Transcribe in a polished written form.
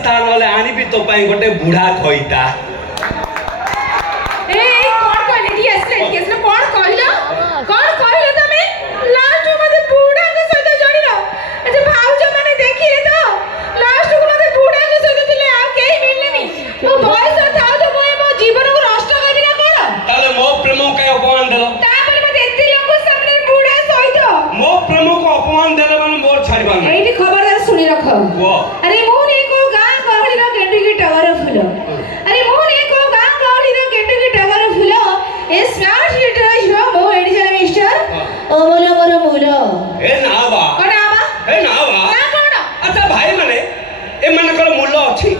स्थान वाले आनिबि तो पाई गोटे बुढ़ा खइता ए कोन कहले डीएस ने कोन कहलो तमे लास्ट में मते बूढ़ा के सहित जोड़िलो जे भाउज माने देखिले तो लास्ट को मते बूढ़ा के सहित दिले आ केही मिललेनी मो बॉयस थाउ तो मो जीवन को नष्ट करबी ना कोन ताले मो प्रेम के अपमान देलो तापर मते एत्ते लोक सामने बूढ़ा सहित मो प्रेम को अपमान देले माने मोर छाड़बा नै एठी खबरदार सुनी रखो वो अरे मो ने को गां गहली रो गेंडू की टावर फुलो अरे मो ने को गां गहली रो गेंडू की टावर फुलो ए स्मार्ट हीटर हिरो मो एडी जने मिस्टर ओ मोलो ए ना बा कोन आबा ए ना बा ना कोन अच्छा भाई माने ए माने कर मूल्य अछि